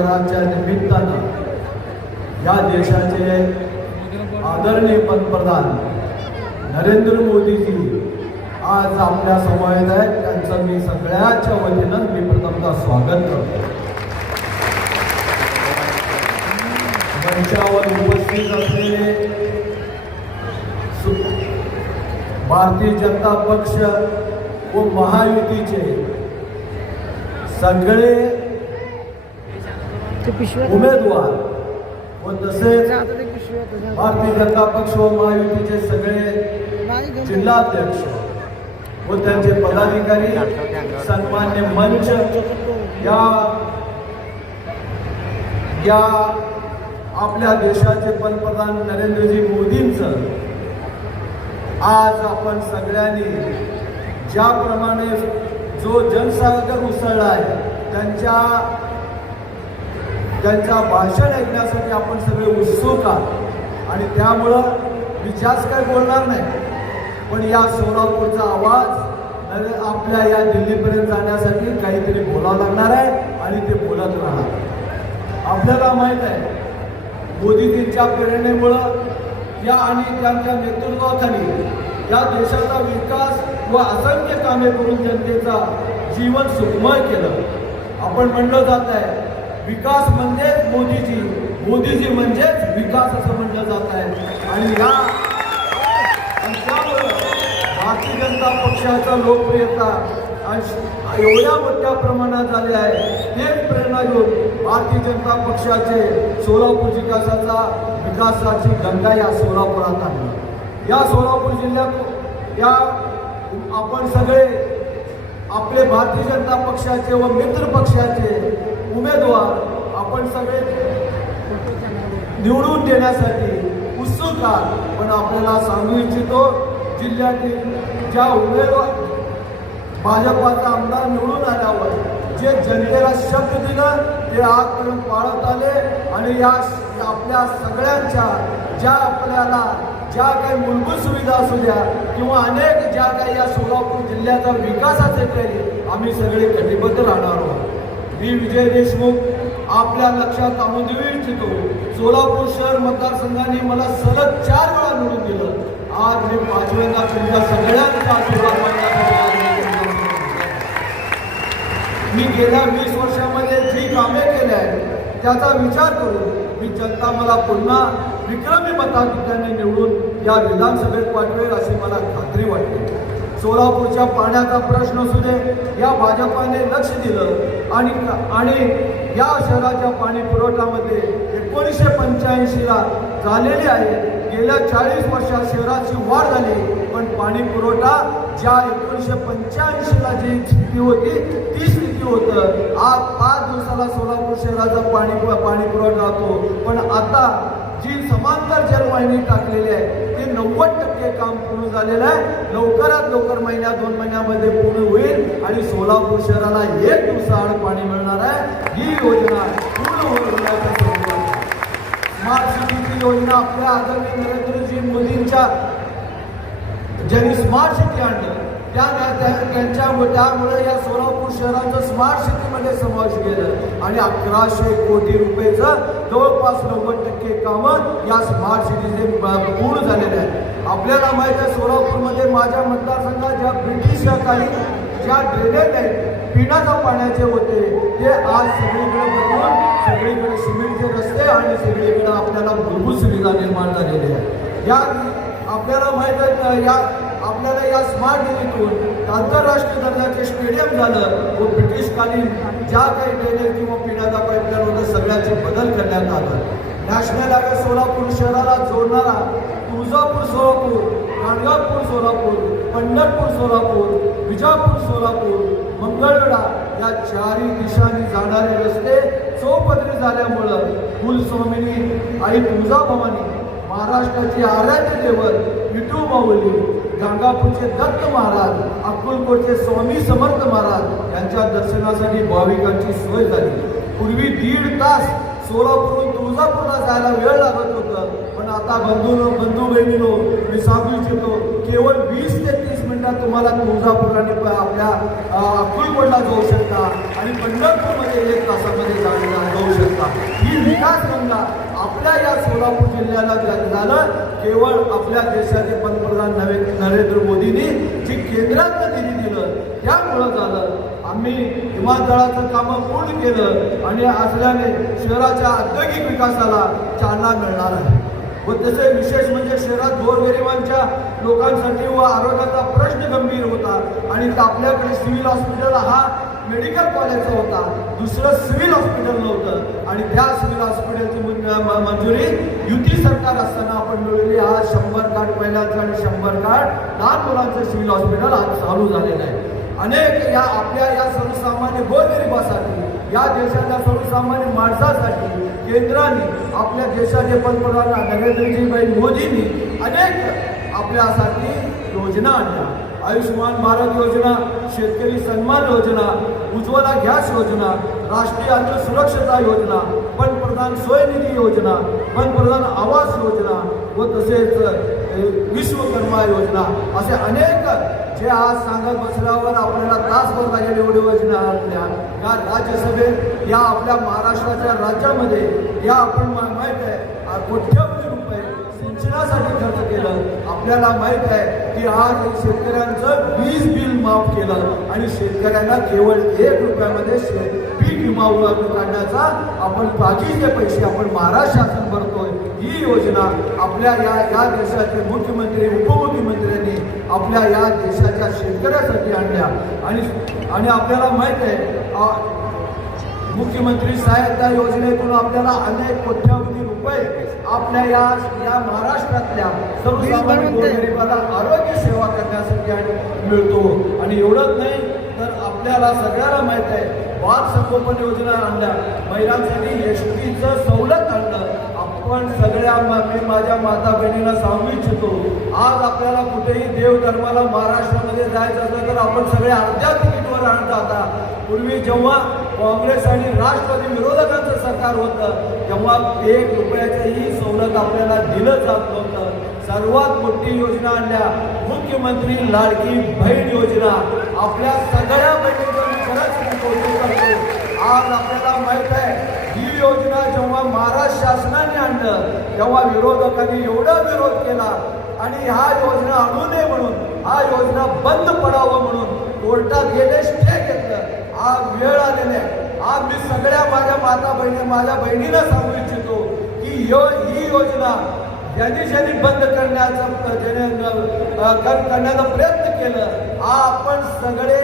दिनाच्या निमित्तानं या देशाचे आदरणीय पंतप्रधान नरेंद्र मोदीजी आज आपल्या समवेत आहेत. त्यांचं मी सगळ्याच्या वतीनं मी प्रथमतः स्वागत करतो. मंचावर उपस्थित असलेले भारतीय जनता पक्ष व महायुतीचे सगळे उमेदवार. व तसेच भारतीय जनता पक्ष व महायुतीचे सगळे जिल्हाध्यक्ष व त्यांचे पदाधिकारी सन्मान्य मंच या या आपल्या देशाचे पंतप्रधान नरेंद्रजी मोदींचं आज आपण सगळ्यांनी ज्याप्रमाणे जो जनसागर उसळला आहे त्यांच्या त्यांच्या भाषण ऐकण्यासाठी आपण सगळे उत्सुक आहात. आणि त्यामुळं मी जास्त काही बोलणार नाही. पण या सोलापूरचा आवाज आपल्या या दिल्लीपर्यंत जाण्यासाठी काहीतरी बोलावं लागणार आहे आणि ते बोलत राहणार. आपल्याला माहीत आहे मोदीजींच्या प्रेरणेमुळं या आणि त्यांच्या नेतृत्वाखाली या देशाचा विकास व असंख्य कामे करून जनतेचा जीवन सुखमय केलं. आपण म्हणलं जात आहे विकास म्हणजेच मोदीजी. मोदीजी म्हणजेच विकास असं म्हटलं जात आहे. आणि या भारतीय जनता पक्षाचा लोकप्रियता आणि एवढ्या मोठ्या प्रमाणात झाले आहे. तेच प्रेरणा घेऊन भारतीय जनता पक्षाचे सोलापूर विकासाचा विकासाची गंगा या सोलापुरात आहे या सोलापूर जिल्ह्यात या आपण सगळे आपले भारतीय जनता पक्षाचे व मित्र पक्षाचे उमेदवार आपण सगळे निवडून देण्यासाठी उत्सुक आहात. पण आपल्याला सांगू इच्छितो जिल्ह्यातील ज्या उमेदवार भाजपाचा आमदार निवडून आल्यावर जे जनतेला शब्द दिलं ते आजपर्यंत पाळत आले. आणि या आपल्या सगळ्यांच्या ज्या आपल्याला ज्या काही मूलभूत सुविधा असू द्या किंवा अनेक ज्या काही या सोलापूर जिल्ह्याचा विकासाचे केले आम्ही सगळे कटिबद्ध राहणार आहोत. मी विजय देशमुख आपल्या लक्षात आणून देऊ इच्छितो. सोलापूर शहर मतदारसंघाने मला सलग चार वेळा निवडून दिलं. आज मी पाचव्यांदा तुमच्या सगळ्यांचा आशीर्वाद मी मी गेल्या वीस वर्षामध्ये जी कामे केली आहेत त्याचा विचार करून मी जनता मला पुन्हा विक्रमी मताधिक्याने निवडून या विधानसभेत पाठवेल अशी मला खात्री वाटते. सोलापूरच्या पाण्याचा प्रश्न असू दे या भाजपाने लक्ष दिलं आणि आणि या शहराच्या पाणी पुरवठ्यामध्ये एकोणीसशे पंच्याऐंशीला झालेली आहे. गेल्या चाळीस वर्षात शहराची वाढ झाली पण पाणी पुरवठा ज्या एकोणीसशे पंच्याऐंशीला जी स्थिती होती ती स्थिती होतं. आज पाच दिवसाला सोलापूर शहराचा पाणी पाणी पुरवठा होतो. पण आता जी समांतर जलवाहिनी टाकलेली आहे ते नव्वद टक्के काम पूर्ण झालेलं आहे. लवकरात लवकर महिन्या दोन महिन्यामध्ये पूर्ण होईल आणि सोलापूर शहराला एक दिवसाआड पाणी मिळणार आहे. ही योजना पूर्ण होईल स्मार्ट सिटीची योजना आपल्या आदरणीय नरेंद्रजी मोदींच्या ज्यांनी स्मार्ट सिटी आणली त्या त्या- त्यांच्या त्यामुळे या सोलापूर शहराचं स्मार्ट सिटीमध्ये समावेश केलं. आणि अकराशे कोटी रुपयेचं जवळपास नव्वद टक्के कामं या स्मार्ट सिटीचे पूर्ण झालेले आहेत. आपल्याला माहिती आहे सोलापूरमध्ये माझ्या मतदारसंघात ज्या ब्रिटिश काही ज्या ड्रेनेज आहेत पिण्याच्या पाण्याचे होते ते आज सगळीकडे बदलून सगळीकडे सिमेंटचे रस्ते आणि सगळीकडे आपल्याला मूलभूत सुविधा निर्माण झालेल्या आहेत. या आपल्याला माहिती आहे या आपल्याला या स्मार्ट निधीतून आंतरराष्ट्रीय दर्जाचे स्टेडियम झालं व ब्रिटिशकालीन ज्या काही ड्रेनेज किंवा पिण्याचा पाईपलाईन होतं सगळ्याचे बदल करण्यात आलं. नॅशनल हायवे सोलापूर शहराला जोडणारा तुळजापूर सोलापूर गाणगापूर सोलापूर पंढरपूर सोलापूर विजापूर सोलापूर मंगळवेढा या चारही दिशांनी जाणारे रस्ते चौपदरी झाल्यामुळं कुलस्वामिनी आई तुळजाभवानी महाराष्ट्राचे आराध्य देवत विठू माऊली गांगापूरचे दत्त महाराज अक्कलकोटचे स्वामी समर्थ महाराज यांच्या दर्शनासाठी भाविकांची सोय झाली. पूर्वी दीड तास सोलापूरहून तुळजापूरला जायला वेळ लागत होतं पण आता बंधून बंधू बहिणीनो मी सांगू इच्छितो केवळ वीस ते तीस मिनिटात तुम्हाला तुळजापूर आणि आपल्या अ, अक्कलकोटला जाऊ शकता आणि पंढरपूरमध्ये एक तासामध्ये जाऊ शकता. ही विकास गंगा आपल्या या सोलापूर जिल्ह्याला झालं केवळ आपल्या देशाचे पंतप्रधान नवे नरेंद्र मोदींनी जी केंद्रात निधी दिलं त्यामुळं झालं. आम्ही विमानतळाचं कामं पूर्ण केलं आणि असल्याने शहराच्या औद्योगिक विकासाला चालना मिळणार आहे. व तसे विशेष म्हणजे शहरात गोरगरिबांच्या लोकांसाठी व आरोग्याचा प्रश्न गंभीर होता आणि आपल्याकडे सिव्हिल हॉस्पिटल हा मेडिकल कॉलेजचा होता. दुसरं सिव्हिल हॉस्पिटल नव्हतं. आणि त्या सिव्हिल हॉस्पिटलची मंजुरी युती सरकार असताना आपण मिळवली. आज शंभर कार्ड महिलांचं आणि शंभर कार्ड लहान मुलांचं सिव्हिल हॉस्पिटल आज चालू झालेलं आहे. अनेक या आपल्या या सर्वसामान्य गोरगरिबासाठी या देशाच्या सर्वसामान्य माणसासाठी केंद्राने आपल्या देशाचे पंतप्रधान नरेंद्रजीभाई मोदींनी अनेक आपल्यासाठी योजना आणल्या. आयुष्यमान भारत योजना शेतकरी सन्मान योजना उज्ज्वला गॅस योजना राष्ट्रीय अन्न सुरक्षता योजना पंतप्रधान स्वयंनिधी योजना पंतप्रधान आवास योजना व तसेच विश्वकर्मा योजना असे अनेक जे आज सांगत बसल्यावर आपल्याला तासभर लागेल एवढी योजना आपल्या. या राज्यसभेत या आपल्या महाराष्ट्राच्या राज्यामध्ये या आपण माहीत आहे कशासाठी खर्च केलं? आपल्याला माहीत आहे की आज शेतकऱ्यांचं वीज बिल माफ केलं आणि शेतकऱ्यांना केवळ एक रुपयामध्ये पीक विमा उपलब्ध काढण्याचा आपण बाकीचे पैसे आपण महाराष्ट्र शासन भरतोय. ही योजना आपल्या या या देशाचे मुख्यमंत्री उपमुख्यमंत्र्यांनी आपल्या या देशाच्या शेतकऱ्यासाठी आणल्या. आणि आणि आपल्याला माहीत आहे मुख्यमंत्री सहायता योजनेतून आपल्याला अनेक कोट्यावधी रुपये आपल्या या या महाराष्ट्रातल्या सर्वसामान्य गोरगरिबाला आरोग्य सेवा करण्यासाठी आणि मिळतो. आणि एवढंच नाही तर आपल्याला सगळ्याला माहीत आहे बाल संगोपन योजना आणल्या महिलांसाठी एस टीचं सवलत आणलं. आपण सगळ्या मा- माझ्या माता बहिणीला सांगू इच्छितो आज आपल्याला कुठेही देवधर्माला महाराष्ट्रामध्ये जायचं असलं तर आपण सगळे अर्ध्या तिकीटवर पूर्वी जेव्हा काँग्रेस आणि राष्ट्रवादी विरोधकांचं सरकार होतं तेव्हा एक रुपयाचंही सवलत आपल्याला दिलं जात नव्हतं. सर्वात मोठी योजना आणल्या मुख्यमंत्री लाडकी बहीण योजना. आपल्या सगळ्या बहिणीचं खरंच कौतुक करतो. आज आपल्याला माहीत आहे ही योजना जेव्हा महाराष्ट्र शासनाने आणलं तेव्हा विरोधकांनी एवढा विरोध केला. आणि ह्या योजना आणू नये म्हणून हा योजना बंद पडावं म्हणून कोर्टात गेले स्टे घेतलं. आज वेळ आलेली आहे आज मी सगळ्या माझ्या माता बहिणी माझ्या बहिणीला सांगू इच्छितो की यो ही योजना ज्यांनी ज्यांनी बंद करण्याचा ज्याने, करण्याचा प्रयत्न केलं. आपण सगळे